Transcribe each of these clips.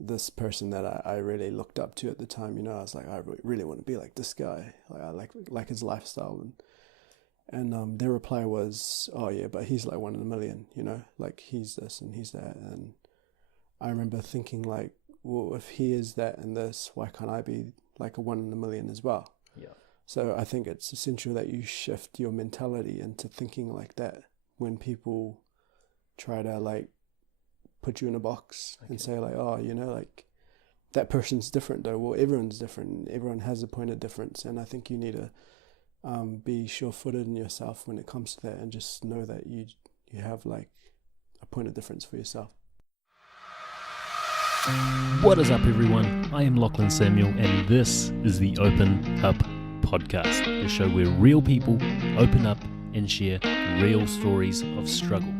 this person that I really looked up to at the time. I was like, I really want to be like this guy. Like I like his lifestyle, and their reply was, oh yeah, but he's like one in a million. Like he's this and he's that. And I remember thinking like, well, if he is that and this, why can't I be like a one in a million as well? Yeah. So I think it's essential that you shift your mentality into thinking like that when people try to like put you in a box and say like, oh, like that person's different though. Well, everyone's different. Everyone has a point of difference. And I think you need to be sure-footed in yourself when it comes to that, and just know that you have like a point of difference for yourself. What is up, everyone? I am Lachlan Samuel, and this is the Open Up Podcast, the show where real people open up and share real stories of struggle.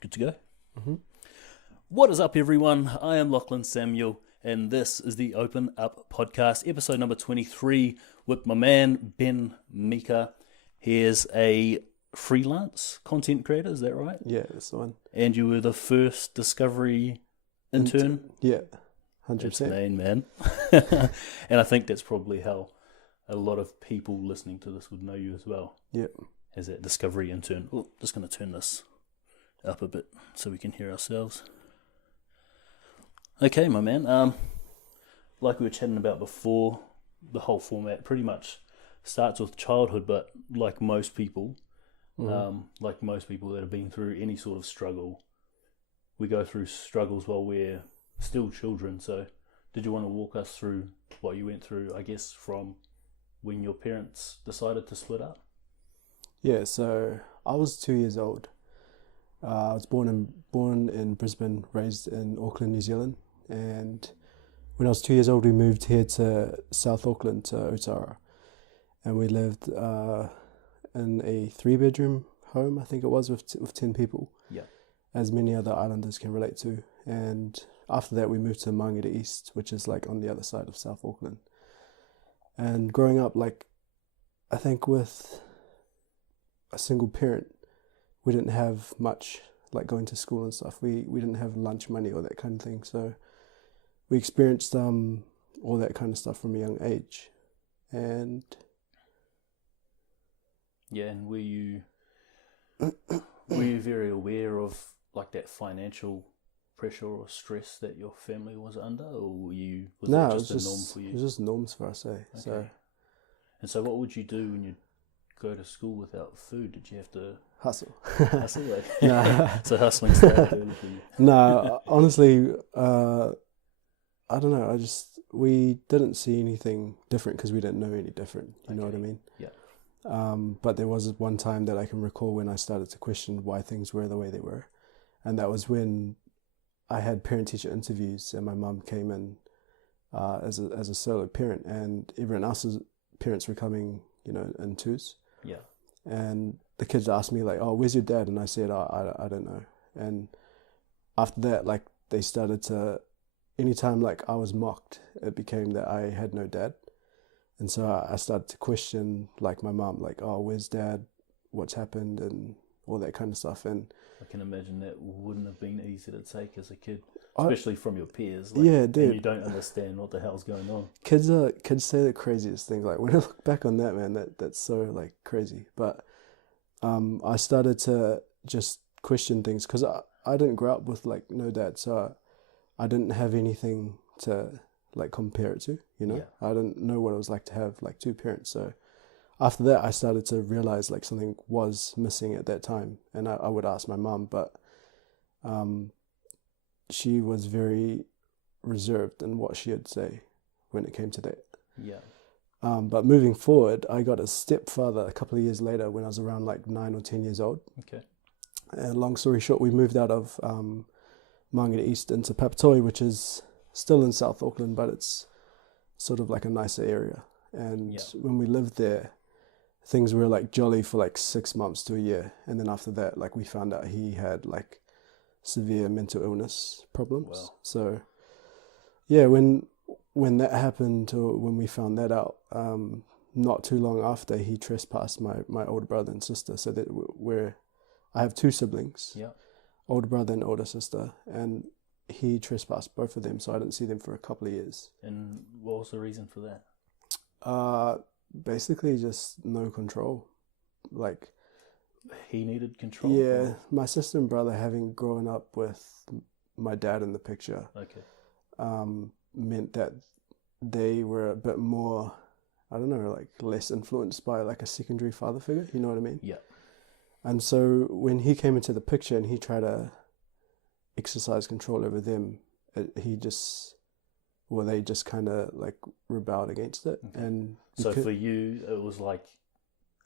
Good to go? Mm-hmm. What is up, everyone? I am Lachlan Samuel, and this is the Open Up Podcast, episode number 23, with my man, Ben Mikha. He is a freelance content creator, is that right? Yeah, that's the one. And you were the first Discovery intern? Yeah, 100%. That's mean, man. And I think that's probably how a lot of people listening to this would know you as well. Yeah. As that Discovery intern. Oh, just going to turn this up a bit so we can hear ourselves. Okay, my man. Like we were chatting about before, the whole format pretty much starts with childhood, but like most people, that have been through any sort of struggle, we go through struggles while we're still children. So did you want to walk us through what you went through, I guess, from when your parents decided to split up? Yeah, so I was 2 years old. I was born in Brisbane, raised in Auckland, New Zealand, and when I was 2 years old, we moved here to South Auckland, to Otara, and we lived in a 3-bedroom home, I think it was, with 10 people, as many other islanders can relate to. And after that, we moved to Mangere East, which is like on the other side of South Auckland. And growing up, like, I think with a single parent, we didn't have much, like going to school and stuff. We didn't have lunch money or that kind of thing. So we experienced all that kind of stuff from a young age. And yeah, and were you very aware of like that financial pressure or stress that your family was under, or was that just a norm for you? It was just norms for us, eh? Okay. So what would you do when you go to school without food? Did you have to hustle? Like? Nah. So hustling started early for you. No, honestly, I don't know. We didn't see anything different because we didn't know any different. You know what I mean? Yeah. But there was one time that I can recall when I started to question why things were the way they were, and that was when I had parent-teacher interviews, and my mum came in as a solo parent, and everyone else's parents were coming, in twos. Yeah. And the kids asked me like, "Oh, where's your dad?" And I said, "Oh, I don't know." And after that, like, they started to, anytime like I was mocked, it became that I had no dad. And so I started to question like my mom, like, "Oh, where's dad? What's happened?" and all that kind of stuff. And I can imagine that wouldn't have been easy to take as a kid, especially from your peers. Like, yeah, dude. And you don't understand what the hell's going on. Kids say the craziest things. Like, when I look back on that, man, that's so like crazy. But I started to just question things because I didn't grow up with like no dad, so I didn't have anything to like compare it to, you know. Yeah. I didn't know what it was like to have like two parents. So after that, I started to realize like something was missing at that time, and I would ask my mum, but she was very reserved in what she'd say when it came to that. Yeah. But moving forward, I got a stepfather a couple of years later when I was around like 9 or 10 years old. Okay. And long story short, we moved out of Mangere East into Papatoi, which is still in South Auckland, but it's sort of like a nicer area. And when we lived there, things were like jolly for like 6 months to a year. And then after that, like we found out he had like severe mental illness problems. Wow. So yeah, when that happened, or when we found that out, not too long after, he trespassed my older brother and sister. So that I have two siblings, older brother and older sister, and he trespassed both of them. So I didn't see them for a couple of years. And what was the reason for that? Basically just no control. Like, he needed control? Yeah, my sister and brother, having grown up with my dad in the picture, meant that they were a bit more, I don't know, like less influenced by like a secondary father figure, you know what I mean? Yeah. And so when he came into the picture and he tried to exercise control over them, they just kind of like rebelled against it. Okay. And so for you, it was like,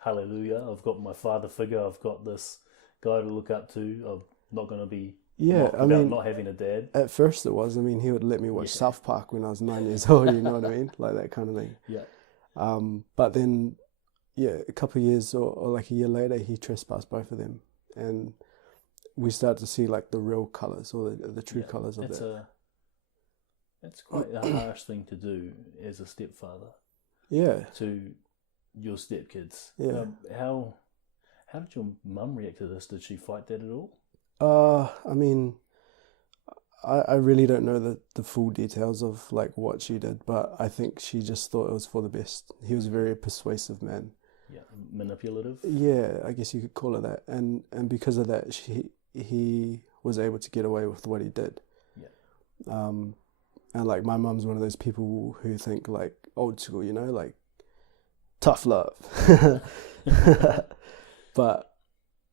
hallelujah, I've got my father figure, I've got this guy to look up to, I'm not going to be not having a dad. At first it was. I mean, he would let me watch South Park when I was 9 years old, you know what I mean? Like that kind of thing. Yeah. But then, a couple of years or like a year later, he trespassed both of them. And we started to see like the real colours, or the true colours of that. That's quite a harsh thing to do as a stepfather. Yeah. To your stepkids. Yeah. How did your mum react to this? Did she fight that at all? I mean, I really don't know the full details of like what she did, but I think she just thought it was for the best. He was a very persuasive man. Yeah, manipulative. Yeah, I guess you could call it that. And because of that, he was able to get away with what he did. Yeah. And like my mum's one of those people who think like old school, you know, like tough love. But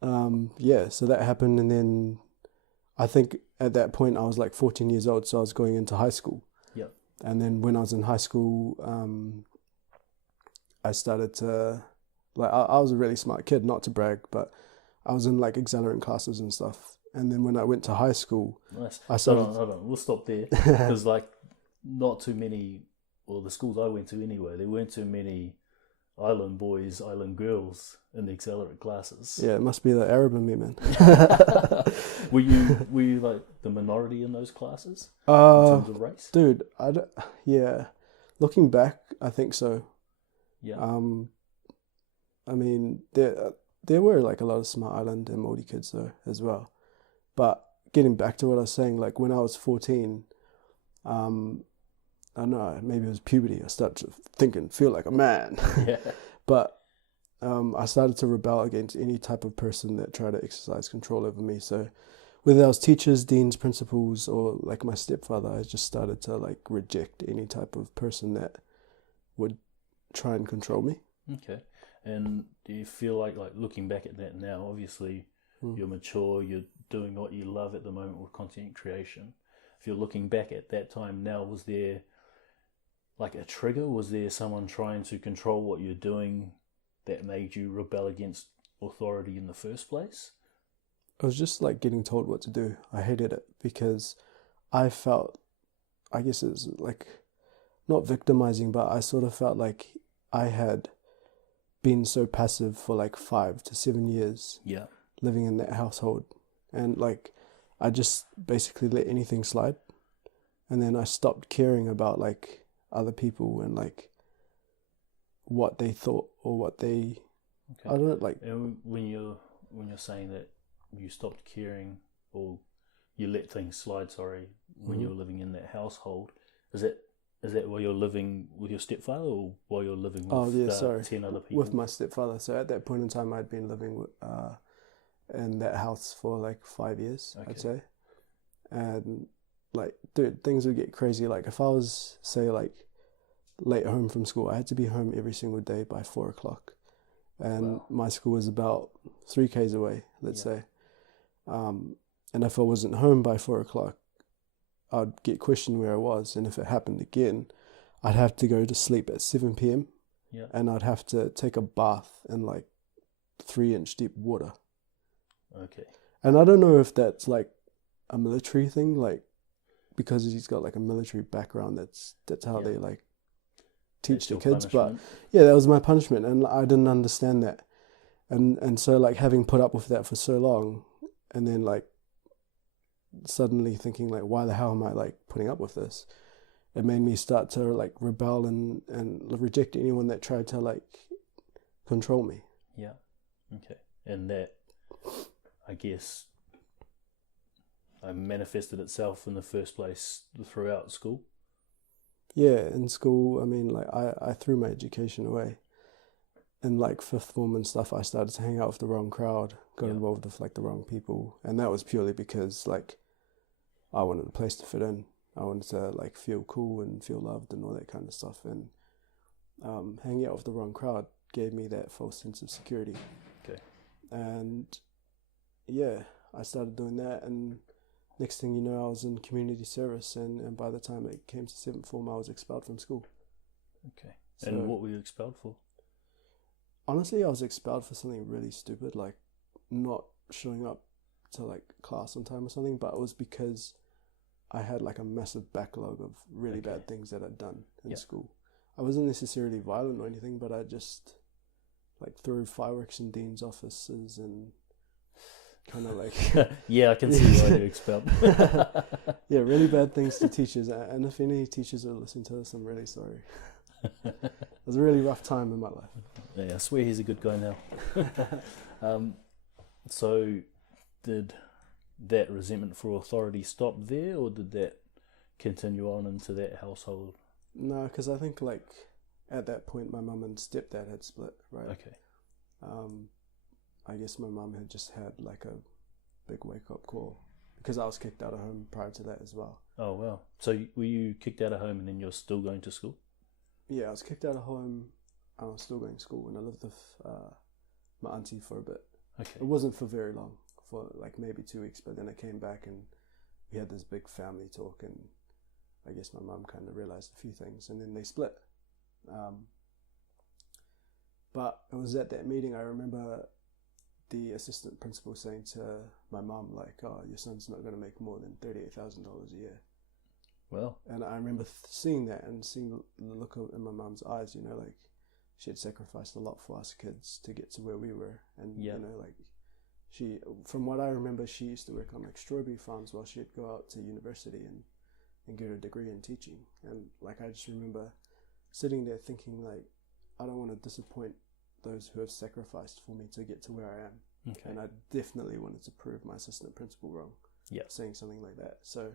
so that happened, and then I think at that point I was like 14 years old, so I was going into high school. Yeah. And then when I was in high school, I started to like I was a really smart kid, not to brag, but I was in like accelerant classes and stuff. And then when I went to high school, nice. I started. Hold on, we'll stop there because like not too many, or the schools I went to anyway, there weren't too many island boys, island girls in the accelerate classes. Yeah, it must be the Arab in me, man. Were you like the minority in those classes in terms of race? Dude, looking back, I think so. Yeah. I mean, there were like a lot of smart island and Māori kids though as well. But getting back to what I was saying, like when I was 14, I don't know, maybe it was puberty. I started to feel like a man. Yeah. But I started to rebel against any type of person that tried to exercise control over me. So whether that was teachers, deans, principals, or like my stepfather, I just started to like reject any type of person that would try and control me. Okay. And do you feel like looking back at that now, obviously you're mature, you're doing what you love at the moment with content creation. If you're looking back at that time now, was there like a trigger? Was there someone trying to control what you're doing that made you rebel against authority in the first place? I was just like getting told what to do. I hated it because I felt, I guess it was like not victimizing, but I sort of felt like I had been so passive for like 5 to 7 years. Yeah. Living in that household, and like I just basically let anything slide, and then I stopped caring about like other people and like what they thought or what they I don't know, like. And when you're saying that you stopped caring or you let things slide, when you were living in that household, is that while you're living with your stepfather or while you're living with 10 other people? With my stepfather. So at that point in time, I'd been living in that house for like 5 years, Okay. I'd say. And like, dude, things would get crazy. Like if I was, say, like late home from school, I had to be home every single day by 4 o'clock. And Wow. my school was about 3 k's away, let's Yeah. say. And if I wasn't home by 4 o'clock, I'd get questioned where I was. And if it happened again, I'd have to go to sleep at 7 p.m. Yeah. and I'd have to take a bath in like 3-inch deep water. Okay. And I don't know if that's like a military thing, like because he's got like a military background. That's how Yeah. they like teach That's the your kids. But punishment. yeah, that was my punishment, and I didn't understand that. And so like having put up with that for so long, and then like suddenly thinking like, why the hell am I like putting up with this? It made me start to like rebel and reject anyone that tried to like control me. Yeah. Okay. And that, I guess, manifested itself in the first place throughout school. Yeah, in school, I mean, like I threw my education away. In like fifth form and stuff, I started to hang out with the wrong crowd, got Yeah. involved with like the wrong people, and that was purely because like I wanted a place to fit in. I wanted to like feel cool and feel loved and all that kind of stuff. And hanging out with the wrong crowd gave me that false sense of security. Okay. And yeah, I started doing that, and next thing you know, I was in community service, and by the time it came to seventh form, I was expelled from school. Okay. So, And what were you expelled for? honestly, I was expelled for something really stupid, like not showing up to like class on time or something, but it was because I had like a massive backlog of really Okay. bad things that I'd done in Yeah. school. I wasn't necessarily violent or anything, but I just like threw fireworks in dean's offices and kind of like Yeah, I can see why you're expelled. yeah, really bad things to teachers. And if any teachers are listening to this, I'm really sorry. It was a really rough time in my life. Yeah, I swear he's a good guy now. So, did that resentment for authority stop there, or did that continue on into that household? No, because I think like at that point my mum and stepdad had split, right? Okay. I guess my mum had just had like a big wake up call because I was kicked out of home prior to that as well. Oh, wow. So, were you kicked out of home and then you're still going to school? Yeah, I was kicked out of home. I was still going to school, and I lived with my auntie for a bit. Okay. It wasn't for very long, for like maybe 2 weeks, but then I came back and we had this big family talk, and I guess my mum kind of realised a few things, and then they split. But it was at that meeting I remember the assistant principal saying to my mum, like, oh, your son's not going to make more than $38,000 a year. Well, And I remember seeing that and seeing the look in my mum's eyes, you know, like she had sacrificed a lot for us kids to get to where we were. And, Yeah. you know, like she, from what I remember, she used to work on like strawberry farms while she'd go out to university and get a degree in teaching. And like, I just remember sitting there thinking like, I don't want to disappoint those who have sacrificed for me to get to where I am. okay. And I definitely wanted to prove my assistant principal wrong. Yeah. Saying something like that. So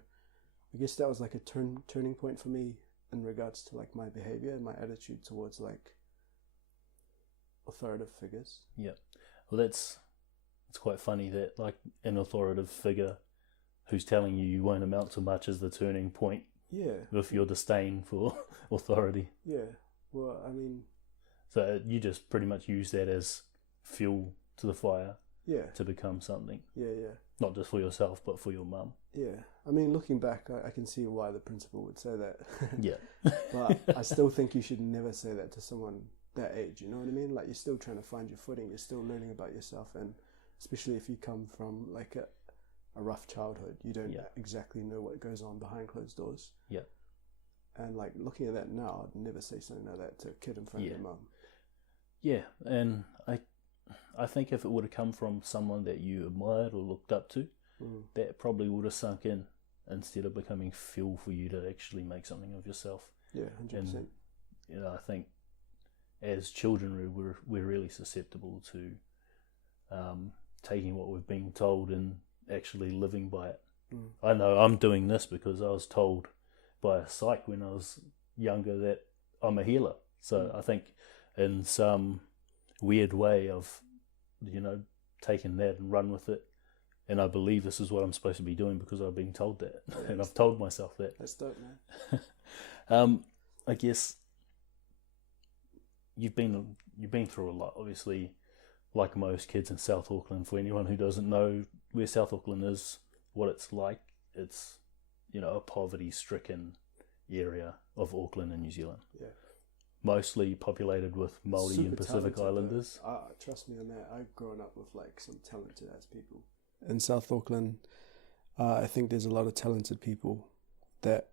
I guess that was like a turning point for me in regards to like my behavior and my attitude towards like authoritative figures. Yeah. Well, it's quite funny that like an authoritative figure who's telling you won't amount to much is the turning point Yeah. with your disdain for authority. Yeah. Well, I mean, So you just pretty much use that as fuel to the fire yeah. to become something, Yeah, yeah. not just for yourself but for your mum. Yeah. I mean, looking back, I can see why the principal would say that. Yeah. But I still think you should never say that to someone that age, you know what I mean? Like, you're still trying to find your footing, you're still learning about yourself, and especially if you come from like a rough childhood, you don't Yeah. exactly know what goes on behind closed doors. Yeah. And like looking at that now, I'd never say something like that to a kid in front of Yeah. their mum. Yeah, and I think if it would have come from someone that you admired or looked up to, that probably would have sunk in instead of becoming fuel for you to actually make something of yourself. Yeah, 100%. And you know, I think as children we're really susceptible to taking what we've been told and actually living by it. I know I'm doing this because I was told by a psych when I was younger that I'm a healer. So I think in some weird way of, you know, taken that and run with it. And I believe this is what I'm supposed to be doing because I've been told that. And I've told myself that. That's dope, man. I guess you've been through a lot, obviously, like most kids in South Auckland. For anyone who doesn't know where South Auckland is, what it's like, it's, a poverty-stricken area of Auckland and New Zealand. Yeah. Mostly populated with Māori and Pacific Islanders. Trust me on that. I've grown up with some talented ass people. In South Auckland, I think there's a lot of talented people that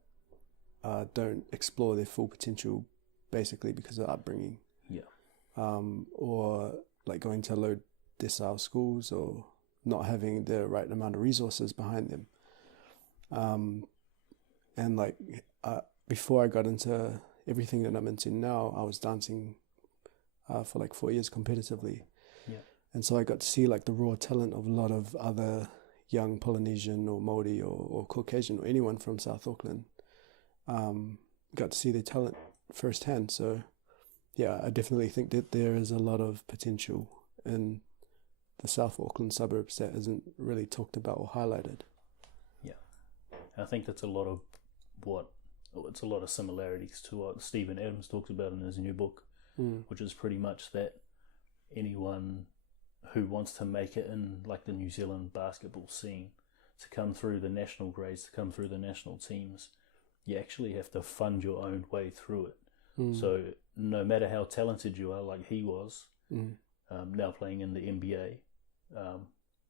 don't explore their full potential, basically because of upbringing. Yeah. Or going to low decile schools, or not having the right amount of resources behind them. And before I got into everything that I'm into now, I was dancing for 4 years competitively. Yeah. And so I got to see the raw talent of a lot of other young Polynesian or Māori or Caucasian or anyone from South Auckland. Got to see their talent firsthand. So yeah, I definitely think that there is a lot of potential in the South Auckland suburbs that isn't really talked about or highlighted. Yeah. I think that's a lot of it's a lot of similarities to what Stephen Adams talks about in his new book, which is pretty much that anyone who wants to make it in the New Zealand basketball scene, to come through the national grades, to come through the national teams, you actually have to fund your own way through it. So no matter how talented you are, like he was, now playing in the NBA,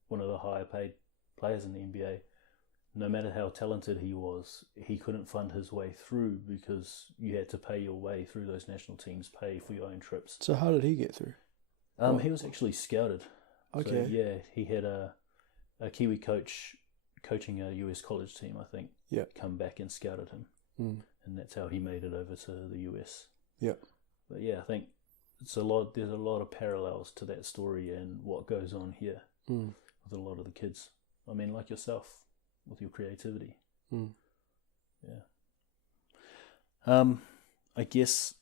one of the higher paid players in the NBA, no matter how talented he was, he couldn't fund his way through because you had to pay your way through those national teams, pay for your own trips. So how did he get through? He was actually scouted. Okay. So, yeah, he had a Kiwi coach coaching a US college team, I think, come back and scouted him. And that's how he made it over to the US. Yeah. But yeah, I think there's a lot of parallels to that story and what goes on here with a lot of the kids. I mean, like yourself, with your creativity. Yeah. I guess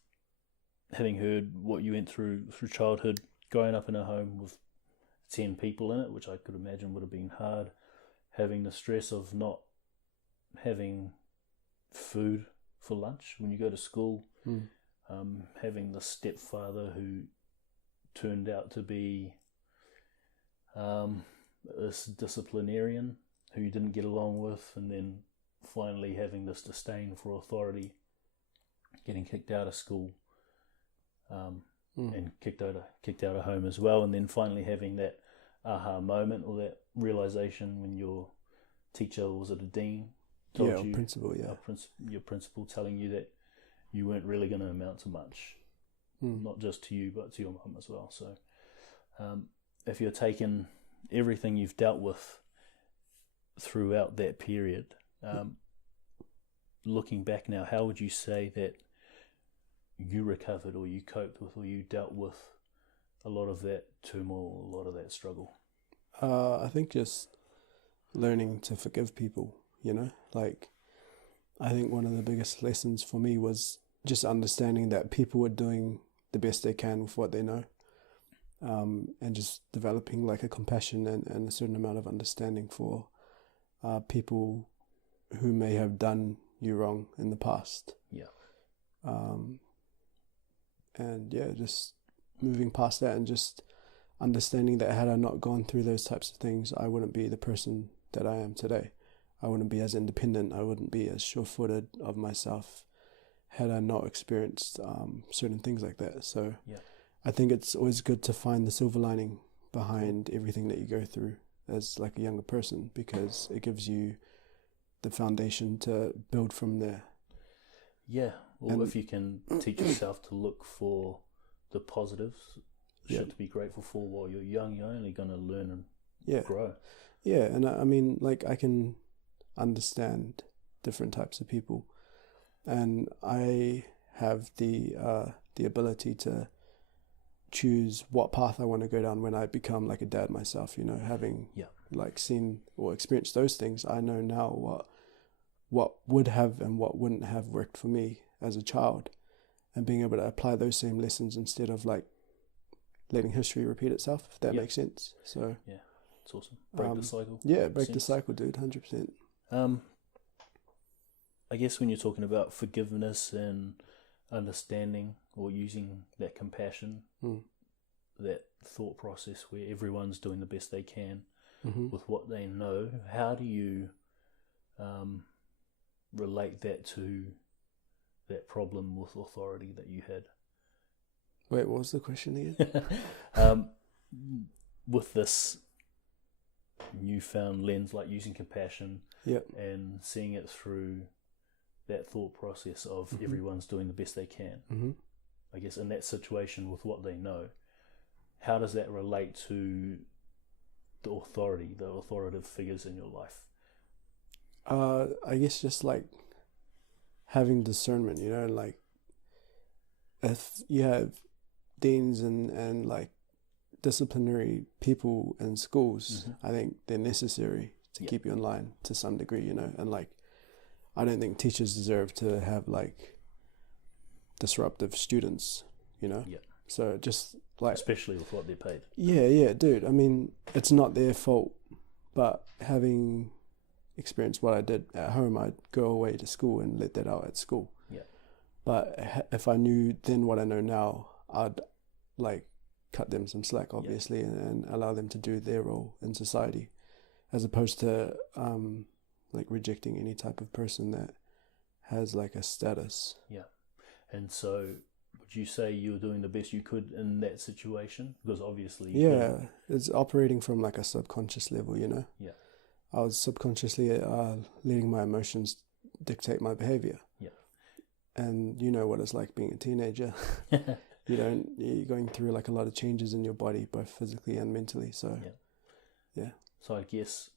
having heard what you went through childhood, growing up in a home with 10 people in it, which I could imagine would have been hard, having the stress of not having food for lunch when you go to school, having the stepfather who turned out to be a disciplinarian who you didn't get along with, and then finally having this disdain for authority, getting kicked out of school, and kicked out of home as well, and then finally having that aha moment or that realization when your teacher, was it a dean, told you, principal, your principal telling you that you weren't really going to amount to much, not just to you but to your mum as well. So if you're taking everything you've dealt with throughout that period, looking back now, how would you say that you recovered, or you coped with, or you dealt with a lot of that turmoil, a lot of that struggle? I think just learning to forgive people, I think one of the biggest lessons for me was just understanding that people are doing the best they can with what they know, and just developing a compassion and a certain amount of understanding for people who may have done you wrong in the past. Yeah. And just moving past that and just understanding that had I not gone through those types of things, I wouldn't be the person that I am today. I wouldn't be as independent. I wouldn't be as sure-footed of myself had I not experienced certain things like that. So I think it's always good to find the silver lining behind everything that you go through as a younger person, because it gives you the foundation to build from there. Yeah. Well, if you can teach yourself to look for the positives, shit to be grateful for while you're young, you're only going to learn and grow. Yeah, and I mean, I can understand different types of people, and I have the ability to choose what path I want to go down when I become a dad myself, having seen or experienced those things. I know now what would have and what wouldn't have worked for me as a child, and being able to apply those same lessons instead of letting history repeat itself, if that Yep. makes sense. So Yeah, it's awesome. Break the cycle. yeah, break the Sense. cycle, dude, 100%. I guess when you're talking about forgiveness and understanding or using that compassion, that thought process where everyone's doing the best they can with what they know, how do you relate that to that problem with authority that you had? Wait, what was the question again? With this newfound lens, like using compassion Yep. and seeing it through that thought process of everyone's doing the best they can. I guess in that situation with what they know, how does that relate to the authoritative figures in your life? I guess just like having discernment, you know, like if you have deans and like disciplinary people in schools, I think they're necessary to keep you in line to some degree, you know, and like I don't think teachers deserve to have like disruptive students, you know. Yeah. So just like, especially with what they're paid. Yeah, dude. I mean, it's not their fault, but having experienced what I did at home, I'd go away to school and let that out at school. Yeah. But if I knew then what I know now, I'd like cut them some slack, obviously, and allow them to do their role in society, as opposed to like rejecting any type of person that has like a status. Yeah. And so would you say you were doing the best you could in that situation? Because obviously... it's operating from like a subconscious level, you know? Yeah. I was subconsciously letting my emotions dictate my behavior. Yeah. And you know what it's like being a teenager. You're going through like a lot of changes in your body, both physically and mentally. So, yeah. So I guess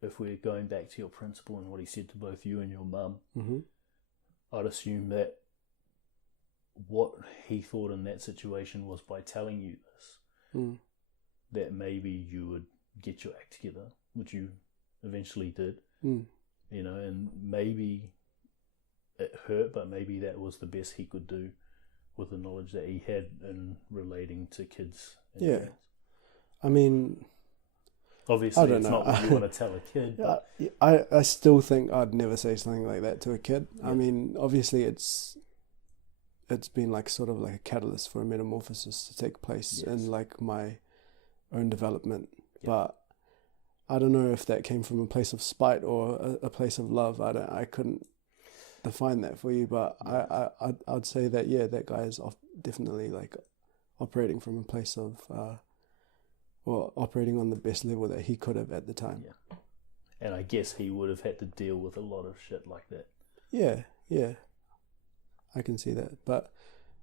if we're going back to your principal and what he said to both you and your mum, I'd assume that what he thought in that situation was by telling you this, that maybe you would get your act together, which you eventually did, you know, and maybe it hurt, but maybe that was the best he could do with the knowledge that he had in relating to kids. And parents. I mean, obviously, it's not what you want to tell a kid. But I still think I'd never say something like that to a kid. Yeah. I mean, obviously, it's been like sort of like a catalyst for a metamorphosis to take place in like my own development. But I don't know if that came from a place of spite or a place of love. I couldn't define that for you, but I'd say that that guy is definitely like operating from a place of operating on the best level that he could have at the time. Yeah. And I guess he would have had to deal with a lot of shit like that. Yeah. I can see that. But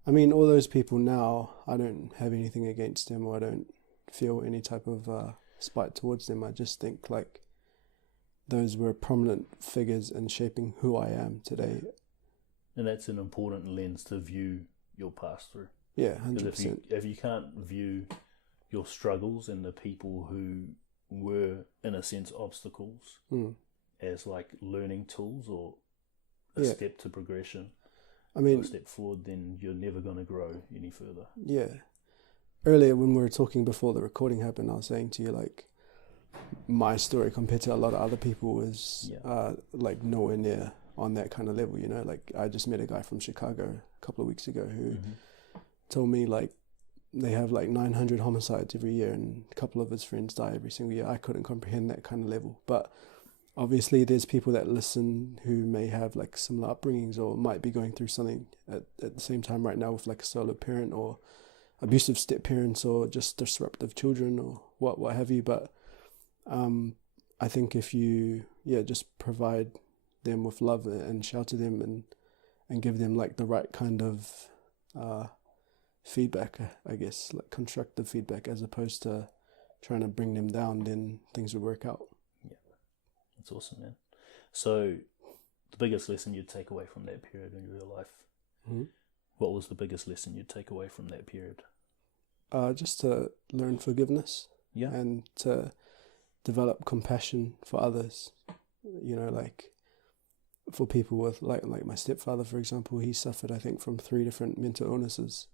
I mean, all those people now, I don't have anything against them, or I don't feel any type of spite towards them. I just think like those were prominent figures in shaping who I am today. And that's an important lens to view your past through. Yeah, 100%. If you can't view your struggles and the people who were, in a sense, obstacles as like learning tools or a step to progression, I mean, or a step forward, then you're never going to grow any further. Yeah. Earlier when we were talking before the recording happened, I was saying to you like my story compared to a lot of other people is like nowhere near on that kind of level, you know. Like I just met a guy from Chicago a couple of weeks ago who told me like they have like 900 homicides every year and a couple of his friends die every single year. I couldn't comprehend that kind of level, but obviously there's people that listen who may have like similar upbringings or might be going through something at the same time right now with like a solo parent or abusive step parents or just disruptive children or what have you. But I think if you just provide them with love and shelter them and give them like the right kind of feedback, I guess, like constructive feedback as opposed to trying to bring them down, then things will work out. Yeah, that's awesome, man. So the biggest lesson you'd take away from that period in your life, what was the biggest lesson you'd take away from that period? Just to learn forgiveness and to develop compassion for others, you know, like for people with like my stepfather, for example. He suffered, I think, from 3 different mental illnesses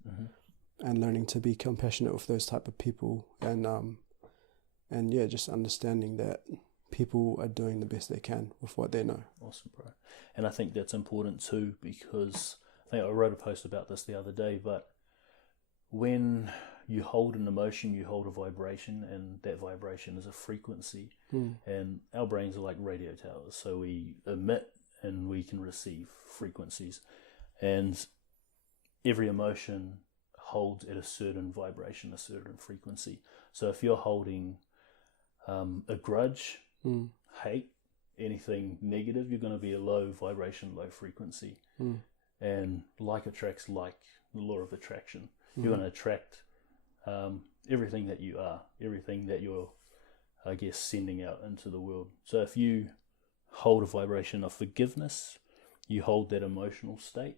learning to be compassionate with those type of people, and yeah, just understanding that people are doing the best they can with what they know. Awesome, bro. And I think that's important too, because I think I wrote a post about this the other day, but when you hold an emotion, you hold a vibration, and that vibration is a frequency. And our brains are like radio towers, so we emit and we can receive frequencies, and every emotion holds at a certain vibration, a certain frequency. So if you're holding a grudge, hate, anything negative, you're going to be a low vibration, low frequency. And like attracts like, the law of attraction. You're going to attract everything that you are, everything that you're, I guess, sending out into the world. So if you hold a vibration of forgiveness, you hold that emotional state,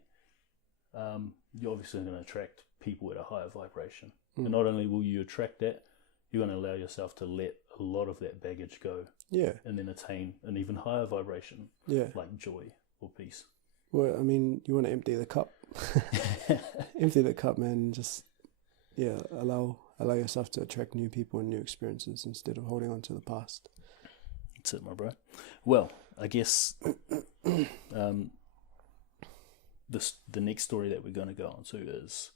you're obviously going to attract people at a higher vibration. And not only will you attract that, you're going to allow yourself to let a lot of that baggage go. Yeah. And then attain an even higher vibration. Yeah. Like joy or peace. Well, I mean, you want to empty the cup. Empty the cup, man. Just, yeah, allow yourself to attract new people and new experiences instead of holding on to the past. That's it, my bro. Well, I guess the next story that we're going to go on to is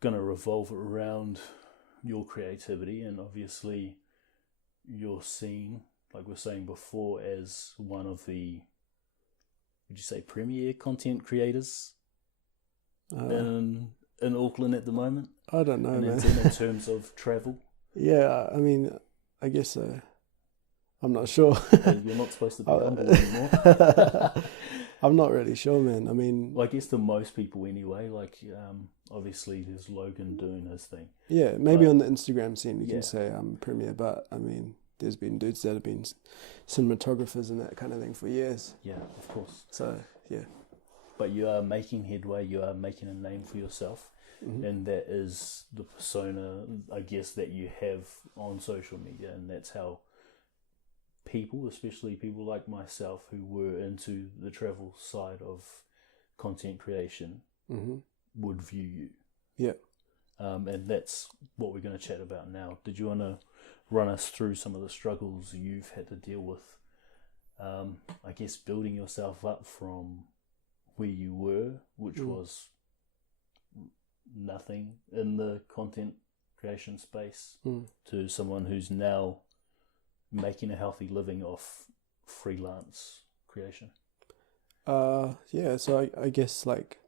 going to revolve around your creativity, and obviously you're seen, like we were saying before, as one of the, would you say, premier content creators in Auckland at the moment? I don't know, man. In terms of travel? Yeah, I mean, I guess so. I'm not sure. You're not supposed to be humble anymore. I'm not really sure, man. I mean, well, I guess to most people anyway, like obviously there's Logan doing his thing. Yeah, maybe on the Instagram scene you can say I'm premier, but I mean, there's been dudes that have been cinematographers and that kind of thing for years. Yeah, of course. So, yeah. But you are making headway, you are making a name for yourself, and that is the persona, I guess, that you have on social media, and that's how people, especially people like myself who were into the travel side of content creation, would view you. Yeah. And that's what we're going to chat about now. Did you want to run us through some of the struggles you've had to deal with, I guess, building yourself up from where you were, which was nothing in the content creation space, to someone who's now making a healthy living off freelance creation? Yeah, so I guess, like,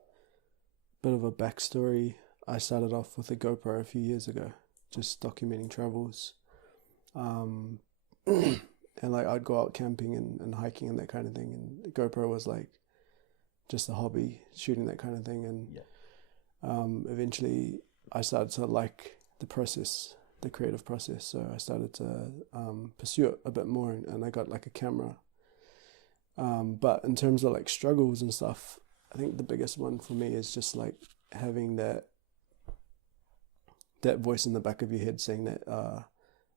bit of a backstory. I started off with a GoPro a few years ago, just documenting travels. And like I'd go out camping and hiking and that kind of thing, and the GoPro was like just a hobby, shooting that kind of thing. And eventually I started to like the process, the creative process, so I started to pursue it a bit more, and I got like a camera. But in terms of like struggles and stuff, I think the biggest one for me is just like having that voice in the back of your head saying that,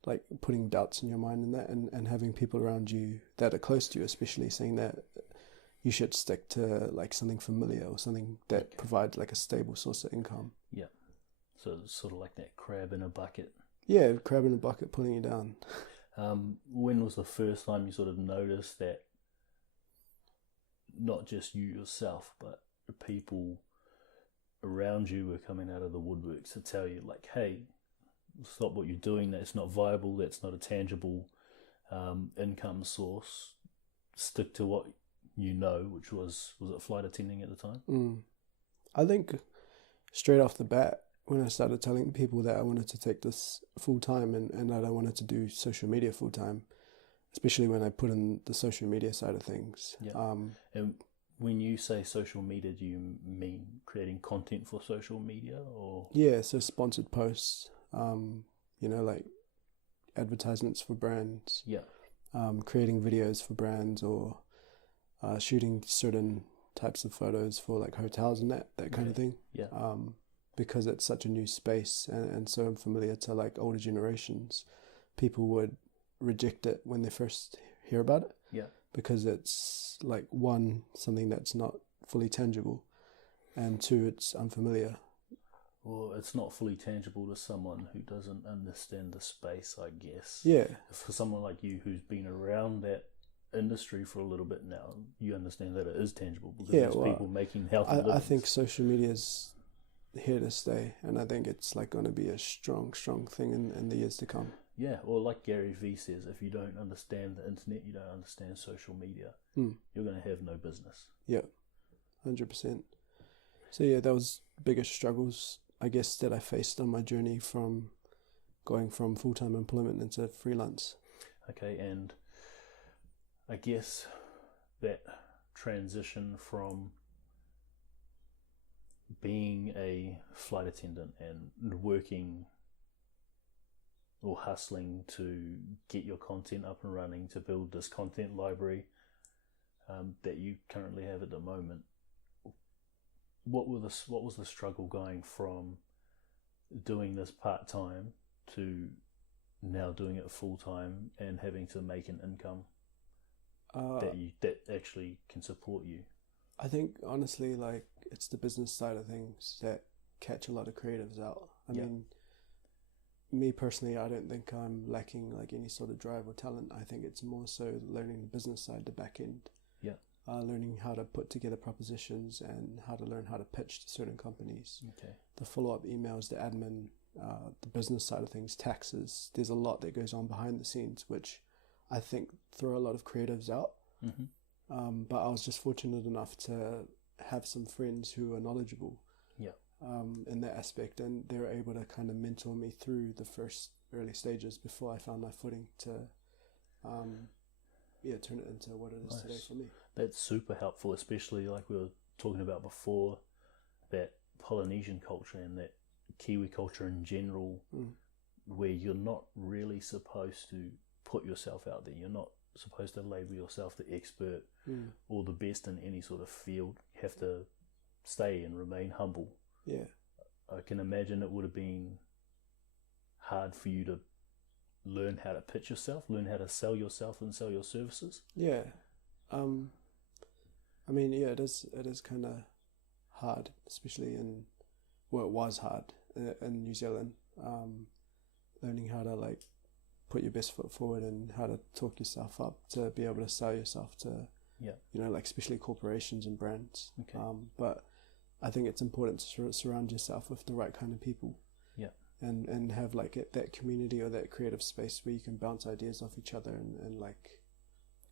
like putting doubts in your mind and that, and having people around you that are close to you especially saying that you should stick to like something familiar or something that provides like a stable source of income. Yeah. So it's sort of like that crab in a bucket. Yeah, crab in a bucket pulling you down. When was the first time you sort of noticed that not just you yourself, but the people around you were coming out of the woodworks to tell you, like, hey, stop what you're doing, that's not viable, that's not a tangible income source, stick to what you know, which was it flight attending at the time? I think straight off the bat, when I started telling people that I wanted to take this full time and that I wanted to do social media full time, especially when I put in the social media side of things. Yeah. And when you say social media, do you mean creating content for social media, or? Yeah, so sponsored posts, you know, like advertisements for brands. Yeah. Creating videos for brands, or shooting certain types of photos for like hotels and that kind of thing. Yeah. Because it's such a new space and so unfamiliar to like older generations, people would reject it when they first hear about it. Yeah. Because it's like, one, something that's not fully tangible, and two, it's unfamiliar. Well, it's not fully tangible to someone who doesn't understand the space, I guess. Yeah. For someone like you who's been around that industry for a little bit now, you understand that it is tangible because there's people making healthy livings. I think social media is here to stay, and I think it's like going to be a strong thing in the years to come. Yeah, or like Gary Vee says, if you don't understand the internet, you don't understand social media, you're going to have no business. Yeah, 100%. So yeah, that was biggest struggles, I guess, that I faced on my journey from going from full-time employment into freelance. Okay, and I guess that transition from being a flight attendant and working or hustling to get your content up and running, to build this content library that you currently have at the moment, what was the struggle going from doing this part-time to now doing it full-time and having to make an income that actually can support you? I think honestly, like, it's the business side of things that catch a lot of creatives out. I mean, me personally, I don't think I'm lacking like any sort of drive or talent. I think it's more so learning the business side, the back end. Yeah. Learning how to put together propositions and how to learn how to pitch to certain companies. Okay. The follow-up emails, the admin, the business side of things, taxes. There's a lot that goes on behind the scenes, which I think throw a lot of creatives out. Mm-hmm. But I was just fortunate enough to have some friends who are knowledgeable in that aspect, and they were able to kind of mentor me through the first early stages before I found my footing to turn it into what it is today for me. That's super helpful, especially like we were talking about before, that Polynesian culture and that Kiwi culture in general, where you're not really supposed to put yourself out there. You're not supposed to label yourself the expert or the best in any sort of field. You have to stay and remain humble. Yeah. I can imagine it would have been hard for you to learn how to pitch yourself, learn how to sell yourself and sell your services. Yeah. I mean, yeah, it is kind of hard, especially it was hard in New Zealand, learning how to like put your best foot forward and how to talk yourself up to be able to sell yourself to, like especially corporations and brands. Okay. But I think it's important to surround yourself with the right kind of people. Yeah. And have like that community or that creative space where you can bounce ideas off each other and like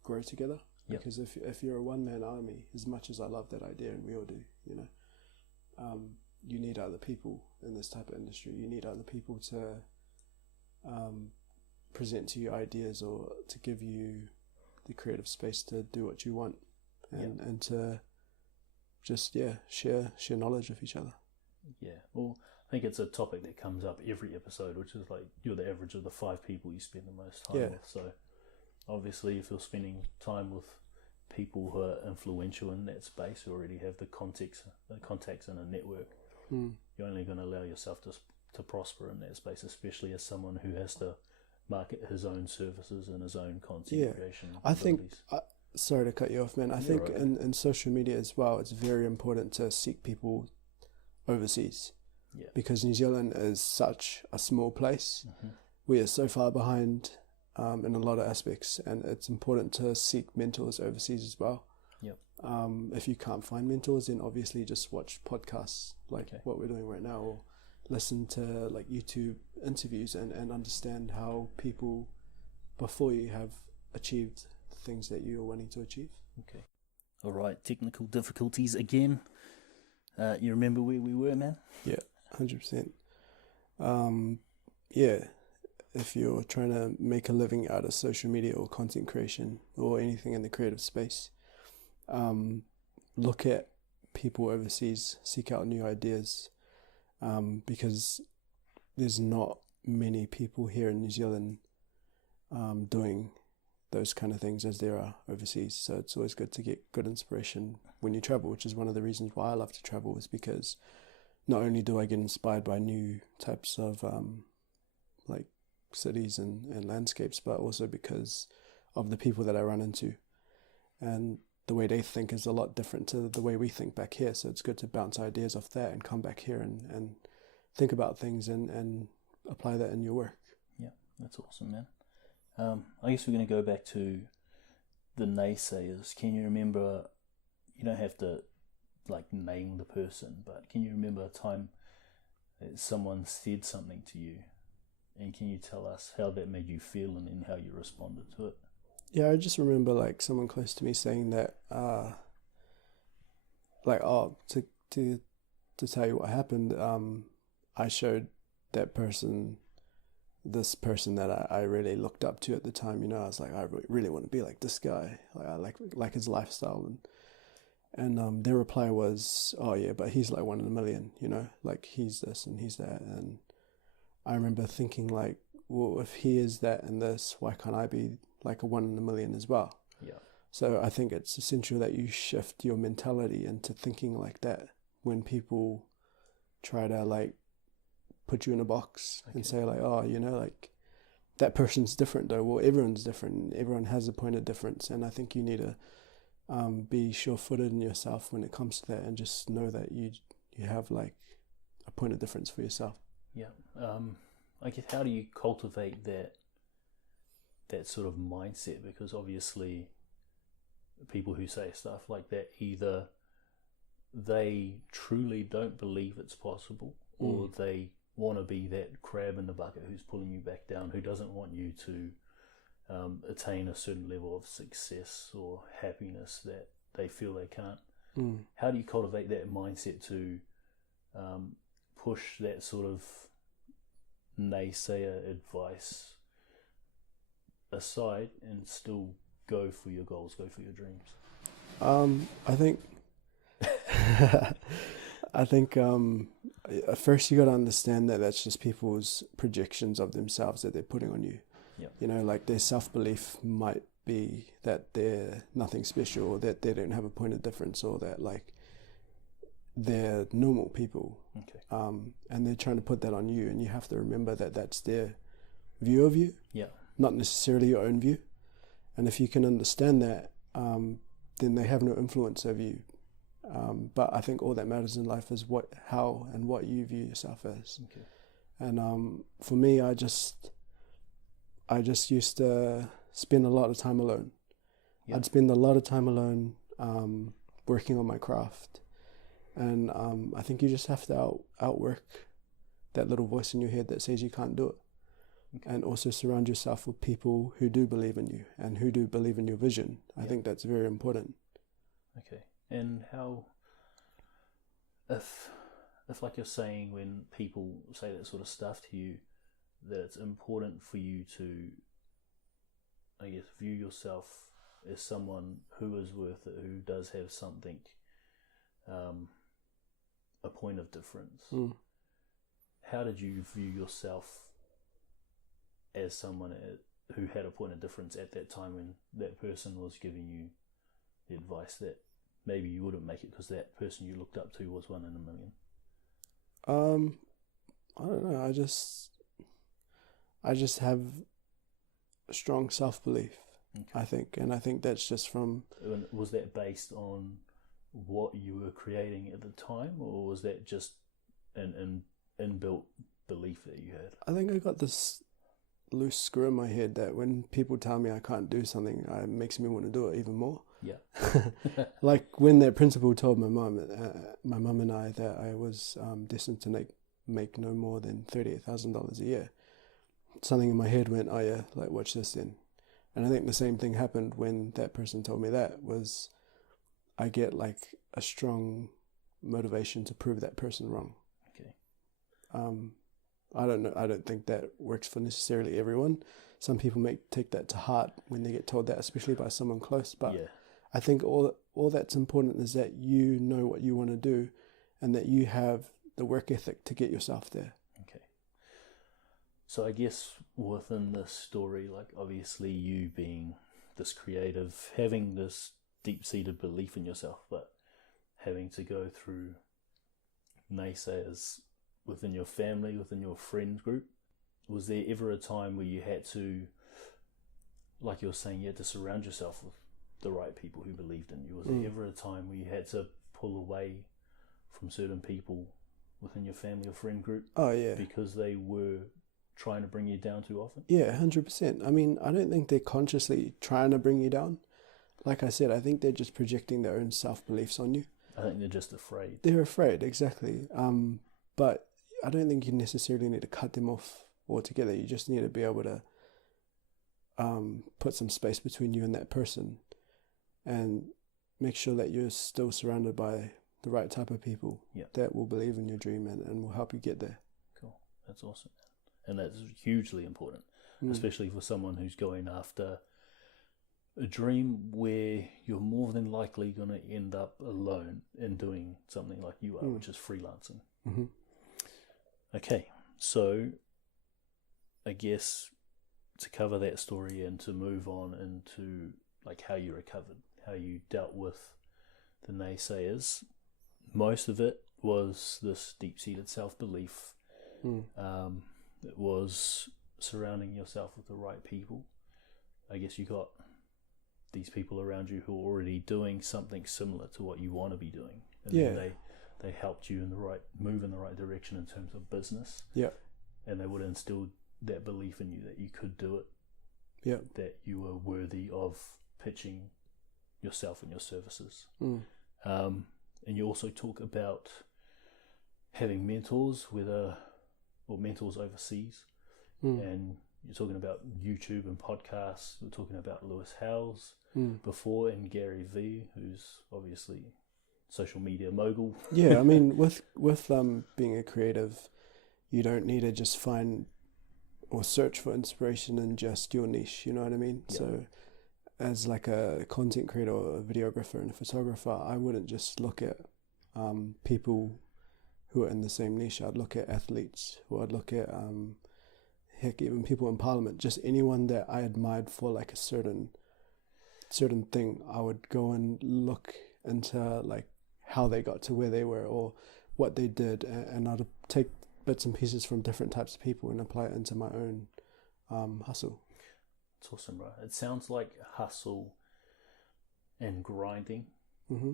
grow together. Yep. Because if you're a one-man army, as much as I love that idea, and we all do, you need other people in this type of industry. You need other people to present to you ideas or to give you the creative space to do what you want and to just share knowledge with each other. Yeah, well, I think it's a topic that comes up every episode, which is like you're the average of the 5 people you spend the most time with. So obviously if you're spending time with people who are influential in that space, who already have the contacts and a network, you're only going to allow yourself to prosper in that space, especially as someone who has to market his own services and his own content creation. I think, sorry to cut you off, man. I think right. in social media as well, it's very important to seek people overseas. Yeah. Because New Zealand is such a small place. Mm-hmm. We are so far behind in a lot of aspects, and it's important to seek mentors overseas as well. Yep. If you can't find mentors, then obviously just watch podcasts like what we're doing right now, or listen to like YouTube interviews and understand how people before you have achieved the things that you're wanting to achieve. Okay. All right, technical difficulties again. You remember where we were, man? Yeah, 100%. Yeah, if you're trying to make a living out of social media or content creation or anything in the creative space, look at people overseas, seek out new ideas, because there's not many people here in New Zealand doing those kind of things as there are overseas. So it's always good to get good inspiration when you travel, which is one of the reasons why I love to travel, is because not only do I get inspired by new types of like cities and landscapes, but also because of the people that I run into, and the way they think is a lot different to the way we think back here. So it's good to bounce ideas off that and come back here and think about things and apply that in your work. Yeah, that's awesome, man. I guess we're going to go back to the naysayers. Can you remember, you don't have to like name the person, but can you remember a time that someone said something to you, and can you tell us how that made you feel and then how you responded to it? Yeah, I just remember like someone close to me saying that, to tell you what happened, I showed that person, this person that I really looked up to at the time. I was like, I really want to be like this guy. Like I like his lifestyle, and their reply was, oh yeah, but he's like one in a million. Like he's this and he's that. And I remember thinking like, well, if he is that and this, why can't I be like a one in a million as well? Yeah. So I think it's essential that you shift your mentality into thinking like that when people try to like put you in a box and say like, oh, like that person's different though. Well, everyone's different. Everyone has a point of difference. And I think you need to be sure-footed in yourself when it comes to that, and just know that you have like a point of difference for yourself. Yeah. I guess, how do you cultivate that sort of mindset? Because obviously people who say stuff like that, either they truly don't believe it's possible, or they want to be that crab in the bucket who's pulling you back down, who doesn't want you to attain a certain level of success or happiness that they feel they can't. How do you cultivate that mindset to push that sort of naysayer advice aside and still go for your goals, go for your dreams? I think first you got to understand that that's just people's projections of themselves that they're putting on you. Yep. Like their self-belief might be that they're nothing special, or that they don't have a point of difference, or that like they're normal people. Okay. And they're trying to put that on you, and you have to remember that that's their view of you, not necessarily your own view. And if you can understand that, then they have no influence over you. But I think all that matters in life is how and what you view yourself as. Okay. And for me, I just used to spend a lot of time alone. Yep. I'd spend a lot of time alone working on my craft. And I think you just have to outwork that little voice in your head that says you can't do it. Okay. And also surround yourself with people who do believe in you and who do believe in your vision. I think that's very important. Okay. And how, if like you're saying, when people say that sort of stuff to you, that it's important for you to, I guess, view yourself as someone who is worth it, who does have something, a point of difference. How did you view yourself as someone who had a point of difference at that time when that person was giving you the advice that maybe you wouldn't make it because that person you looked up to was one in a million? I don't know. I just have a strong self-belief, I think. And I think that's just from... Was that based on what you were creating at the time, or was that just an inbuilt belief that you had? I think I got this loose screw in my head that when people tell me I can't do something, it makes me want to do it even more. Yeah. Like when that principal told my mum and I that I was destined to make no more than $38,000 a year, something in my head went, oh yeah, like watch this then. And I think the same thing happened when that person told me that. Was I get like a strong motivation to prove that person wrong. Okay. I don't know. I don't think that works for necessarily everyone. Some people may take that to heart when they get told that, especially by someone close. But I think all that's important is that you know what you want to do, and that you have the work ethic to get yourself there. Okay. So I guess within this story, like obviously you being this creative, having this deep-seated belief in yourself, but having to go through naysayers within your family, within your friend group, was there ever a time where you had to, like you were saying, you had to surround yourself with the right people who believed in you? Was there ever a time where you had to pull away from certain people within your family or friend group Oh yeah. because they were trying to bring you down too often? Yeah, 100%. I mean, I don't think they're consciously trying to bring you down. Like I said, I think they're just projecting their own self-beliefs on you. I think they're just afraid. They're afraid, exactly. But I don't think you necessarily need to cut them off altogether. You just need to be able to put some space between you and that person and make sure that you're still surrounded by the right type of people that will believe in your dream and will help you get there. Cool. That's awesome. And that's hugely important, especially for someone who's going after a dream where you're more than likely going to end up alone in doing something like you are, which is freelancing. Mm-hmm. Okay, so I guess to cover that story and to move on into like how you recovered, how you dealt with the naysayers, most of it was this deep-seated self-belief. It was surrounding yourself with the right people. I guess you got these people around you who are already doing something similar to what you want to be doing, and then they helped you move in the right direction in terms of business. Yeah, and they would instill that belief in you that you could do it. Yeah, that you were worthy of pitching yourself and your services. And you also talk about having mentors, mentors overseas, and you're talking about YouTube and podcasts. We're talking about Lewis Howes before, and Gary V, who's obviously social media mogul. Yeah, I mean, with being a creative, you don't need to just find or search for inspiration in just your niche. You know what I mean? Yep. So, as like a content creator, or a videographer, and a photographer, I wouldn't just look at people who are in the same niche. I'd look at athletes, or I'd look at heck, even people in Parliament, just anyone that I admired for like a certain thing. I would go and look into like how they got to where they were or what they did, and I'd take bits and pieces from different types of people and apply it into my own hustle. It's awesome, bro. It sounds like hustle and grinding.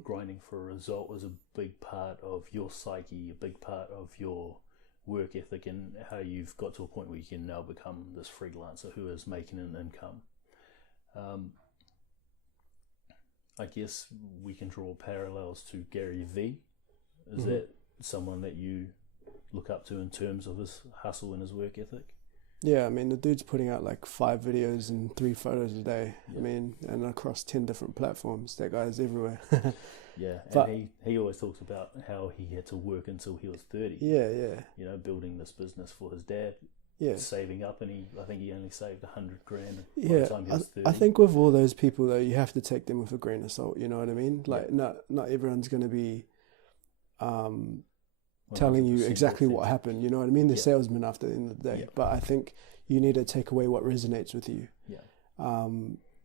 Grinding for a result was a big part of your psyche, a big part of your work ethic, and how you've got to a point where you can now become this freelancer who is making an income. I guess we can draw parallels to Gary V. Is that someone that you look up to in terms of his hustle and his work ethic? Yeah, I mean, the dude's putting out like 5 videos and 3 photos a day. Yep. I mean, and across 10 different platforms. That guy's everywhere. Yeah, but and he always talks about how he had to work until he was 30. Yeah, yeah. You know, building this business for his dad. Yeah. Saving up, and I think he only saved $100,000 by the time he was 30. I think with all those people though, you have to take them with a grain of salt. You know what I mean? Like, not everyone's going to be telling you exactly what happened. You know what I mean? They're salesmen after the end of the day. But I think you need to take away what resonates with you.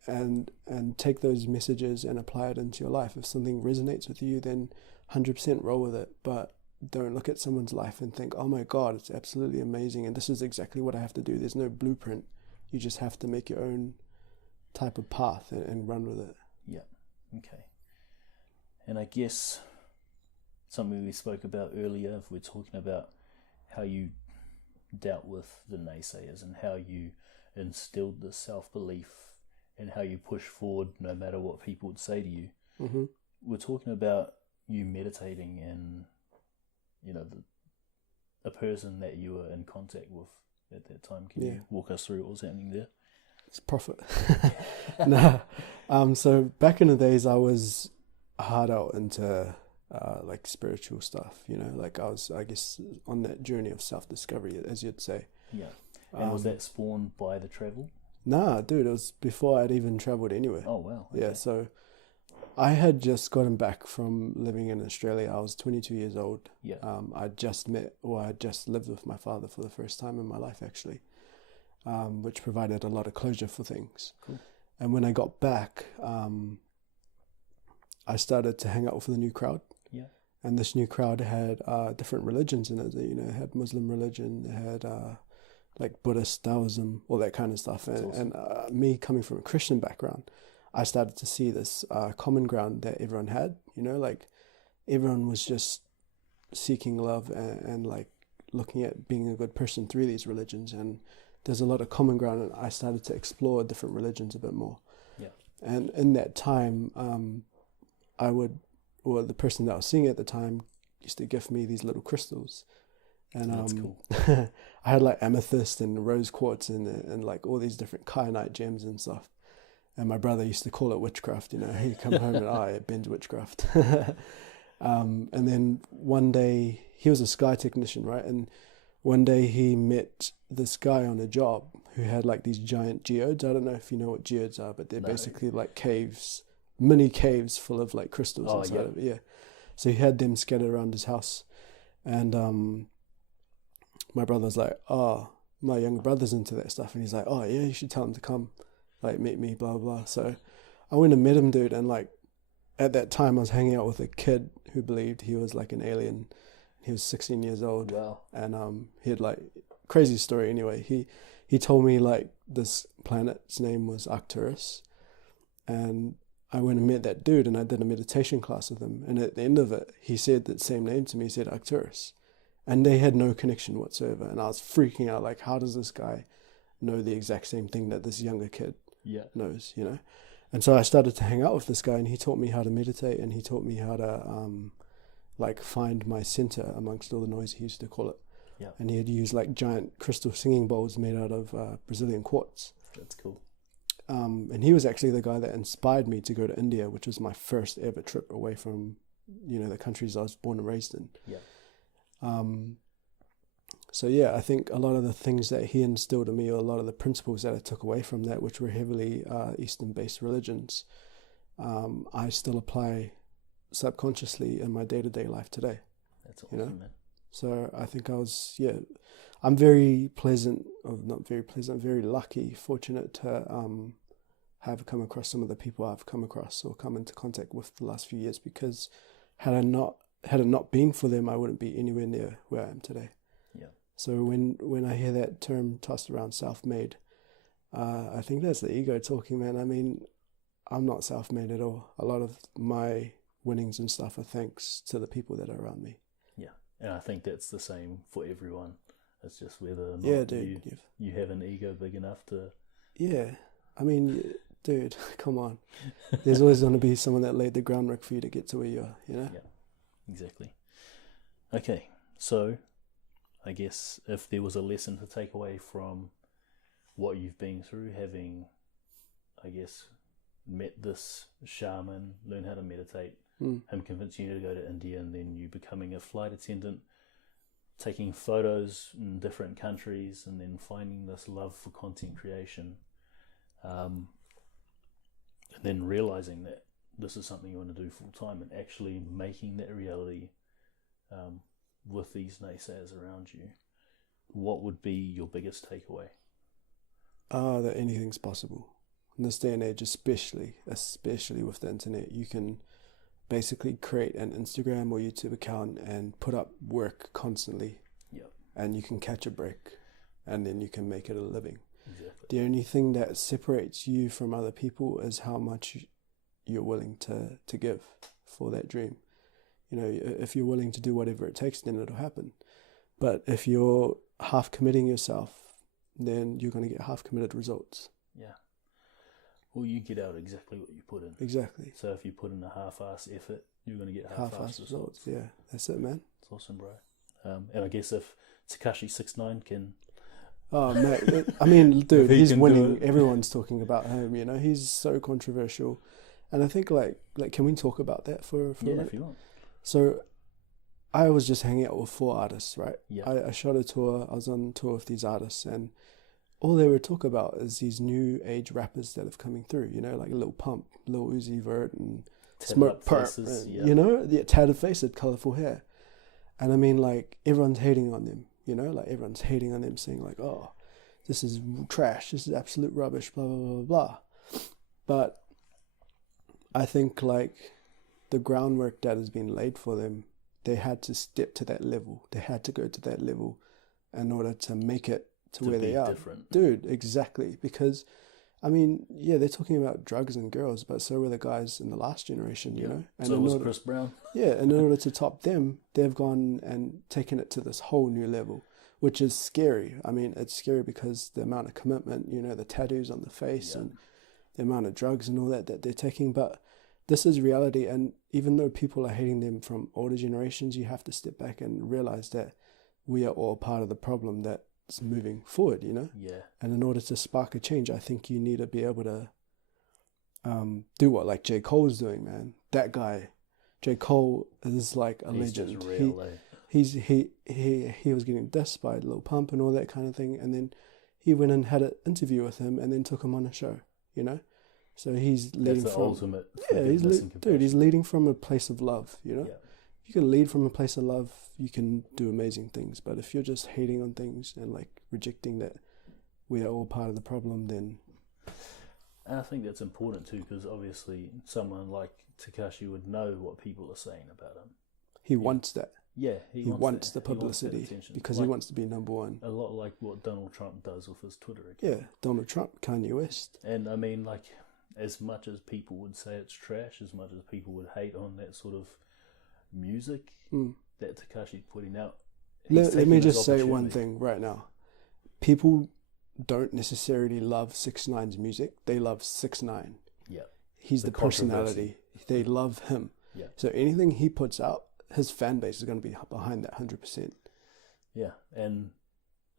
And take those messages and apply it into your life. If something resonates with you, then 100% roll with it. But don't look at someone's life and think, oh my God, it's absolutely amazing, and this is exactly what I have to do. There's no blueprint. You just have to make your own type of path and run with it. Yeah. Okay. And I guess something we spoke about earlier, if we're talking about how you dealt with the naysayers and how you instilled the self-belief and how you push forward no matter what people would say to you. We're talking about you meditating and, you know, a person that you were in contact with at that time. Can you walk us through what was happening there? It's profit. So back in the days, I was hard out into like spiritual stuff, you know, like I was, I guess, on that journey of self-discovery, as you'd say. Yeah. And was that spawned by the travel? Nah, dude, it was before I'd even travelled anywhere. Oh, wow. Okay. Yeah, so I had just gotten back from living in Australia. I was 22 years old. Yeah. I'd just lived with my father for the first time in my life, actually, which provided a lot of closure for things. Cool. And when I got back, I started to hang out with a new crowd. Yeah. And this new crowd had different religions in it. You know, it had Muslim religion, it had like Buddhist, Taoism, all that kind of stuff. And me coming from a Christian background, I started to see this common ground that everyone had. You know, like everyone was just seeking love and like looking at being a good person through these religions, and there's a lot of common ground, and I started to explore different religions a bit more. Yeah. And in that time, the person that I was seeing at the time used to give me these little crystals. And That's cool. I had like amethyst and rose quartz and like all these different kyanite gems and stuff. And my brother used to call it witchcraft, he'd come home and Ben's witchcraft. And then one day, he was a sky technician, right? And one day he met this guy on a job who had like these giant geodes. I don't know if you know what geodes are, but they're basically like caves, mini caves full of like crystals inside of it. Yeah. So he had them scattered around his house. And my brother's like, oh, my younger brother's into that stuff. And he's like, oh yeah, you should tell him to come, like meet me, blah, blah, blah. So I went and met him, dude. And like at that time I was hanging out with a kid who believed he was like an alien. He was 16 years old. Wow. And he had like, crazy story anyway. He told me like this planet's name was Arcturus. And I went and met that dude and I did a meditation class with him. And at the end of it, he said that same name to me. He said Arcturus. And they had no connection whatsoever. And I was freaking out, like, how does this guy know the exact same thing that this younger kid knows, And so I started to hang out with this guy, and he taught me how to meditate, and he taught me how to like find my center amongst all the noise, he used to call it. Yeah. And he'd use like giant crystal singing bowls made out of Brazilian quartz. That's cool. And he was actually the guy that inspired me to go to India, which was my first ever trip away from, the countries I was born and raised in. Yeah. So yeah, I think a lot of the things that he instilled in me, or a lot of the principles that I took away from that, which were heavily Eastern-based religions, I still apply subconsciously in my day-to-day life today. That's awesome, man. So I think I'm very very lucky, fortunate to have come across some of the people I've come across or come into contact with the last few years, because had it not been for them, I wouldn't be anywhere near where I am today. Yeah. So when I hear that term tossed around, self-made, I think that's the ego talking, man. I mean, I'm not self-made at all. A lot of my winnings and stuff are thanks to the people that are around me. Yeah, and I think that's the same for everyone. It's just whether or not you have an ego big enough to... Yeah, I mean, dude, come on. There's always going to be someone that laid the groundwork for you to get to where you are, Yeah, exactly. Okay, so I guess if there was a lesson to take away from what you've been through, having, I guess, met this shaman, learn how to meditate, him convincing you to go to India, and then you becoming a flight attendant, taking photos in different countries, and then finding this love for content creation, and then realizing that this is something you want to do full time, and actually making that reality with these naysayers around you. What would be your biggest takeaway? That anything's possible. In this day and age, especially with the internet, you can basically create an Instagram or YouTube account and put up work constantly. Yep. And you can catch a break, and then you can make it a living. Exactly. The only thing that separates you from other people is how much you're willing to give for that dream. If you're willing to do whatever it takes, then it'll happen. But if you're half committing yourself, then you're going to get half committed results. Yeah. Well, you get out exactly what you put in. Exactly. So if you put in a half-ass effort, you're going to get half-ass results. Yeah, that's it, man. It's awesome, bro. And I guess if Tekashi 69 can... Oh, mate. I mean, dude, he's winning. Everyone's talking about him, He's so controversial. And I think, like, can we talk about that for a minute? If you want. So, I was just hanging out with 4 artists, right? Yeah. I shot a tour. I was on tour with these artists, and all they would talk about is these new age rappers that have coming through, like Lil Pump, Lil Uzi Vert, and Smoke Perp, tatted faces, colourful hair. And I mean, like, everyone's hating on them, everyone's hating on them, saying like, oh, this is trash, this is absolute rubbish, blah, blah, blah, blah, blah. But I think, like, the groundwork that has been laid for them, they had to step to that level. They had to go to that level in order to make it to where they are. Different. Dude, exactly. Because I mean, yeah, they're talking about drugs and girls, but so were the guys in the last generation, you know? And so in was order, Chris Brown. yeah, and in order to top them, they've gone and taken it to this whole new level, which is scary. I mean, it's scary because the amount of commitment, you know, the tattoos on the face and the amount of drugs and all that they're taking. But this is reality. And even though people are hating them from older generations, you have to step back and realize that we are all part of the problem that's moving forward, you know? Yeah. And in order to spark a change, I think you need to be able to do what like J. Cole's doing, man. That guy, J. Cole, is like a He's legend. just real, He was getting dissed by Lil Pump and all that kind of thing, and then he went and had an interview with him, and then took him on a show. You know, so he's leading That's the from ultimate. yeah, he's leading from a place of love. You know, Yeah. if you can lead from a place of love, you can do amazing things. But if you're just hating on things and like rejecting that we are all part of the problem, then And I think that's important too, because obviously someone like Tekashi would know what people are saying about him. he wants that. Yeah, He wants the He wants that publicity attention. because Like, he wants to be number one. a lot like what Donald Trump does with his Twitter account. Yeah, Donald Trump, Kanye West. And I mean, like, as much as people would say it's trash, as much as people would hate on that sort of music that Tekashi's putting out, Let me taking his just say one opportunity. thing right now. People don't necessarily love 6ix9ine's music. They love 6ix9ine. Yeah. He's The the personality. controversy. They love him. Yeah. So anything he puts out, his fan base is going to be behind that 100%. Yeah, and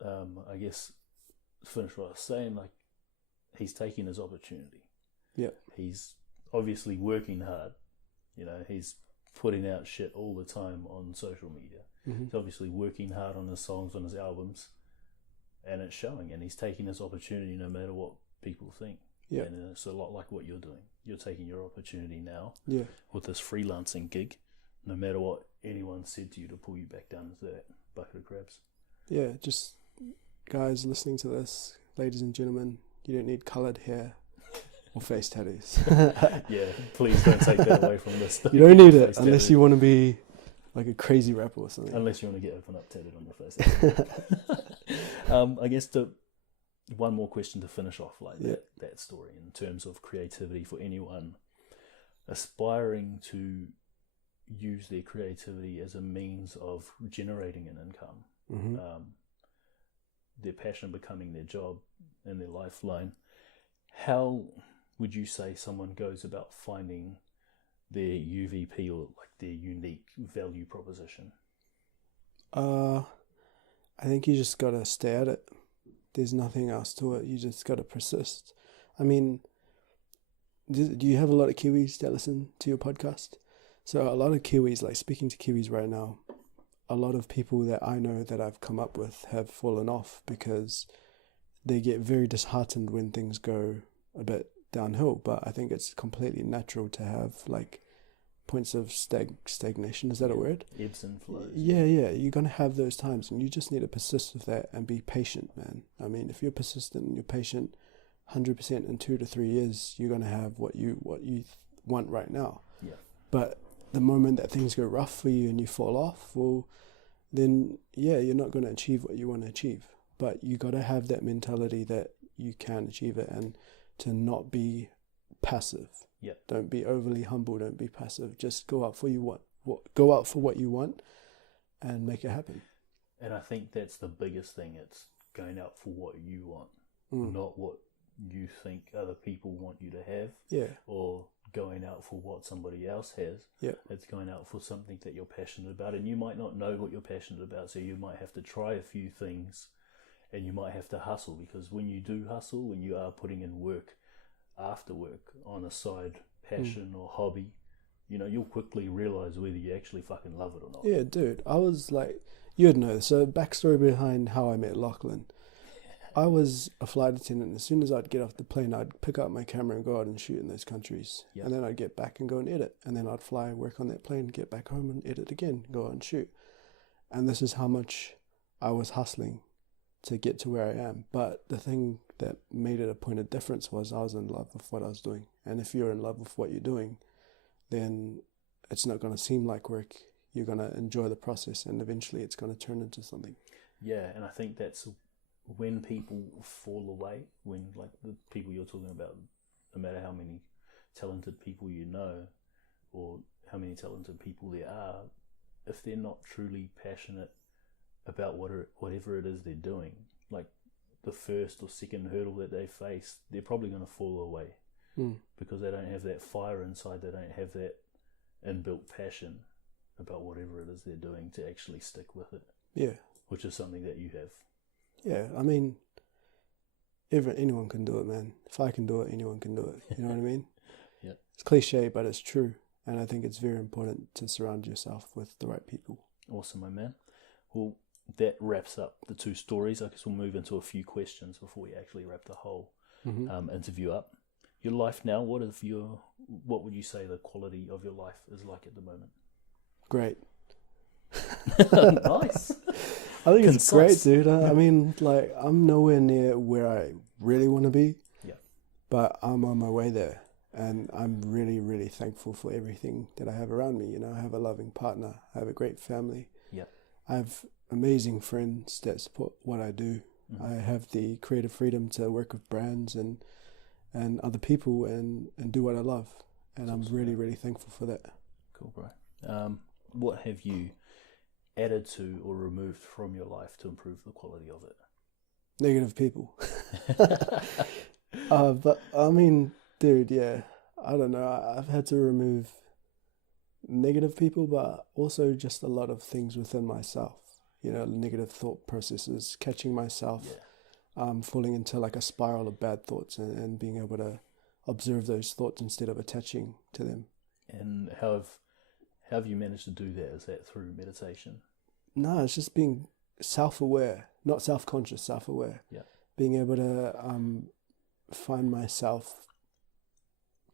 I guess finish what I was saying. Like, he's taking his opportunity. Yeah. He's obviously working hard. You know, he's putting out shit all the time on social media. Mm-hmm. He's obviously working hard on his songs, on his albums, and it's showing. And he's taking his opportunity no matter what people think. Yeah. And it's a lot like what you're doing. You're taking your opportunity now Yeah. with this freelancing gig, no matter what anyone said to you to pull you back down into that bucket of crabs. Yeah, just guys listening to this, ladies and gentlemen, you don't need coloured hair or face tattoos. Yeah, please don't take that away from this. You don't need it Face unless tattoo. you want to be like a crazy rapper or something. Unless you want to get open up tatted on your face. I guess one more question to finish off that story in terms of creativity for anyone aspiring to use their creativity as a means of generating an income, Mm-hmm. their passion becoming their job and their lifeline. How would you say someone goes about finding their UVP or like their unique value proposition? I think you just gotta stay at it. There's nothing else to it. You just gotta persist. I mean, do you have a lot of Kiwis that listen to your podcast? So a lot of Kiwis, like speaking to Kiwis right now, a lot of people that I know that I've come up with have fallen off because they get very disheartened when things go a bit downhill. But I think it's completely natural to have like points of stagnation. Is that a word? Ebbs and flows. Yeah, you're going to have those times and you just need to persist with that and be patient, man. I mean, if you're persistent and you're patient 100% in 2 to 3 years, you're going to have what you want right now. Yeah. But the moment that things go rough for you and you fall off, well, then, yeah, you're not going to achieve what you want to achieve. But you got to have that mentality that you can achieve it and to not be passive. Yeah. Don't be overly humble. Don't be passive. Just go out for go out for what you want and make it happen. And I think that's the biggest thing. It's going out for what you want, not what you think other people want you to have. Yeah. Or going out for what somebody else has. Yeah. It's going out for something that you're passionate about, and you might not know what you're passionate about, so you might have to try a few things and you might have to hustle, because when you do hustle, when you are putting in work after work on a side passion or hobby, you know, you'll quickly realize whether you actually fucking love it or not. Yeah, dude. I was like, you'd know. So backstory behind how I met Lachlan. I was a flight attendant. As soon as I'd get off the plane, I'd pick up my camera and go out and shoot in those countries. Yep. And then I'd get back and go and edit. And then I'd fly, work on that plane, get back home and edit again, go out and shoot. And this is how much I was hustling to get to where I am. But the thing that made it a point of difference was I was in love with what I was doing. And if you're in love with what you're doing, then it's not going to seem like work. You're going to enjoy the process and eventually it's going to turn into something. Yeah, and I think that's when people fall away, when like the people you're talking about, no matter how many talented people you know, or how many talented people there are, if they're not truly passionate about whatever it is they're doing, like the first or second hurdle that they face, they're probably going to fall away because they don't have that fire inside, they don't have that inbuilt passion about whatever it is they're doing to actually stick with it. Yeah. Which is something that you have. Yeah, I mean, anyone can do it, man. If I can do it, anyone can do it. You know what I mean? Yeah. It's cliche, but it's true. And I think it's very important to surround yourself with the right people. Awesome, my man. Well, that wraps up the two stories. I guess we'll move into a few questions before we actually wrap the whole interview up. Your life now, what would you say the quality of your life is like at the moment? Great. Nice. I think it's great, dude. I mean, like, I'm nowhere near where I really want to be. Yeah. But I'm on my way there. And I'm really, really thankful for everything that I have around me. You know, I have a loving partner. I have a great family. Yeah. I have amazing friends that support what I do. I have the creative freedom to work with brands and other people and do what I love. And I'm really, really thankful for that. Cool, bro. What have you added to or removed from your life to improve the quality of it? Negative people. But I mean, dude, yeah, I don't know. I've had to remove negative people, but also just a lot of things within myself. You know, negative thought processes, catching myself, falling into like a spiral of bad thoughts and being able to observe those thoughts instead of attaching to them. And how have you managed to do that? Is that through meditation? No, it's just being self-aware, not self-conscious, self-aware. Yeah. Being able to find myself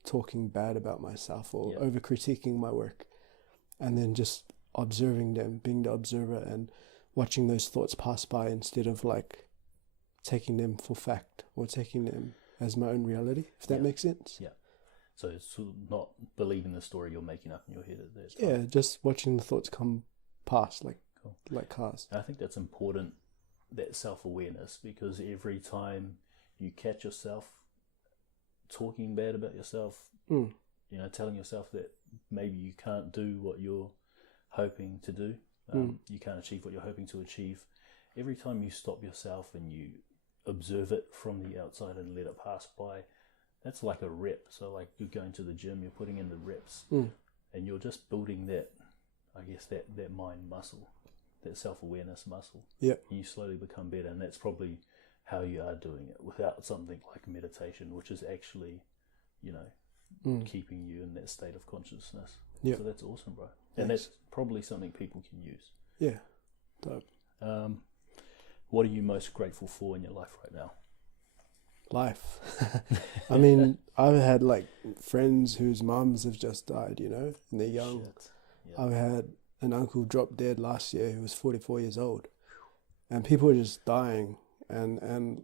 talking bad about myself or over-critiquing my work, and then just observing them, being the observer and watching those thoughts pass by instead of like taking them for fact or taking them as my own reality, if that makes sense. Yeah. So it's not believing the story you're making up in your head at that time. Yeah, just watching the thoughts come past like cars. I think that's important, that self-awareness, because every time you catch yourself talking bad about yourself, you know, telling yourself that maybe you can't do what you're hoping to do, you can't achieve what you're hoping to achieve. Every time you stop yourself and you observe it from the outside and let it pass by, that's like a rep. So like you're going to the gym, you're putting in the reps, and you're just building that, I guess, that mind muscle, that self-awareness muscle. Yeah. And you slowly become better, and that's probably how you are doing it without something like meditation, which is actually, you know, keeping you in that state of consciousness. Yeah. So that's awesome, bro. And that's probably something people can use. Yeah. Dope. What are you most grateful for in your life right now? Life. I mean, I've had like friends whose mums have just died, you know, and they're young. Yeah. I've had an uncle drop dead last year who was 44 years old, and people are just dying. And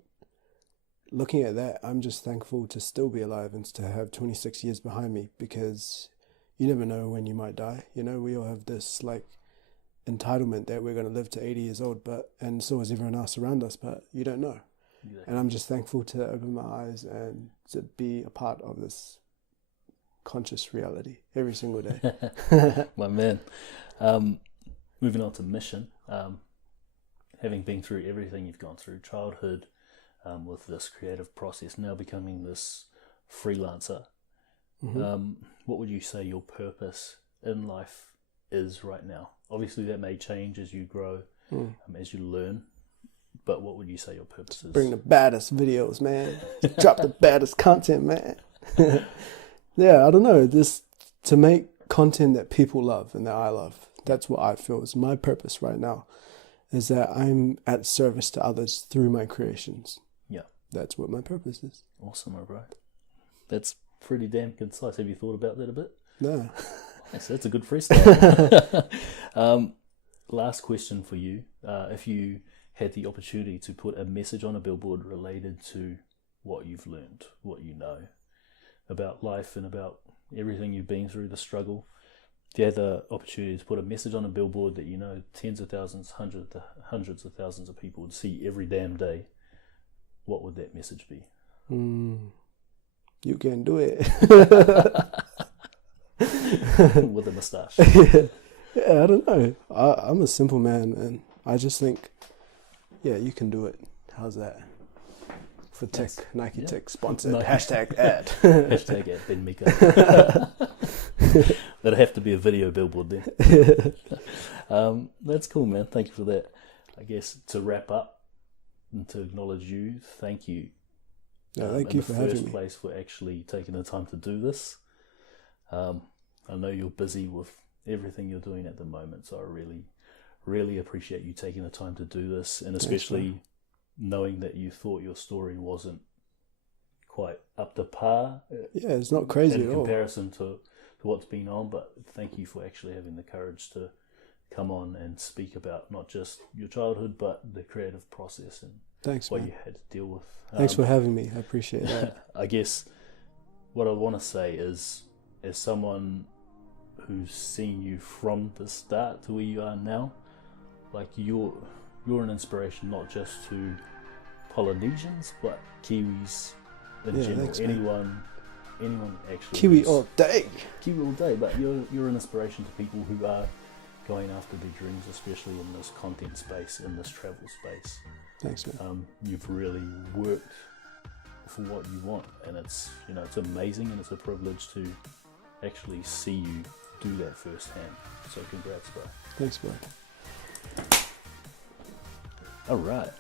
looking at that, I'm just thankful to still be alive and to have 26 years behind me, because you never know when you might die. You know, we all have this like entitlement that we're going to live to 80 years old, and so is everyone else around us, but you don't know. Exactly. And I'm just thankful to open my eyes and to be a part of this conscious reality every single day. My man. Moving on to mission. Having been through everything you've gone through, childhood, with this creative process, now becoming this freelancer, what would you say your purpose in life is right now? Obviously that may change as you grow, as you learn, but what would you say your purpose is? Bring the baddest videos, man. Drop the baddest content, man. Yeah, I don't know. This to make content that people love and that I love. That's what I feel is my purpose right now, is that I'm at service to others through my creations. Yeah. That's what my purpose is. Awesome, bro. That's pretty damn concise. Have you thought about that a bit? No. Nice. That's a good freestyle. Last question for you. If you had the opportunity to put a message on a billboard related to what you've learned, what you know about life and about everything you've been through, the struggle, if you had the opportunity to put a message on a billboard that you know tens of thousands, hundreds of thousands of people would see every damn day, what would that message be? You can do it. With a moustache. Yeah, I don't know. I'm a simple man, and I just think, yeah, you can do it. How's that? For tech, Nike Tech sponsored. Hashtag ad. Hashtag ad Ben Mikha. That'll have to be a video billboard then. That's cool, man. Thank you for that. I guess to wrap up and to acknowledge you, thank you. No, thank you for having me. In the first place, for actually taking the time to do this. I know you're busy with everything you're doing at the moment, so I really, really appreciate you taking the time to do this, and especially knowing that you thought your story wasn't quite up to par. Yeah, it's not crazy at all. In comparison to what's been on, but thank you for actually having the courage to come on and speak about not just your childhood, but the creative process and what you had to deal with. Thanks for having me. I appreciate that. I guess what I want to say is, as someone who's seen you from the start to where you are now, like you're an inspiration not just to Polynesians but Kiwis in general. Thanks, anyone actually. Kiwi all day. Kiwi all day, but you're an inspiration to people who are going after their dreams, especially in this content space, in this travel space. Thanks, man. You've really worked for what you want, and it's amazing, and it's a privilege to actually see you do that firsthand. So congrats, bro. Thanks, bro. All right.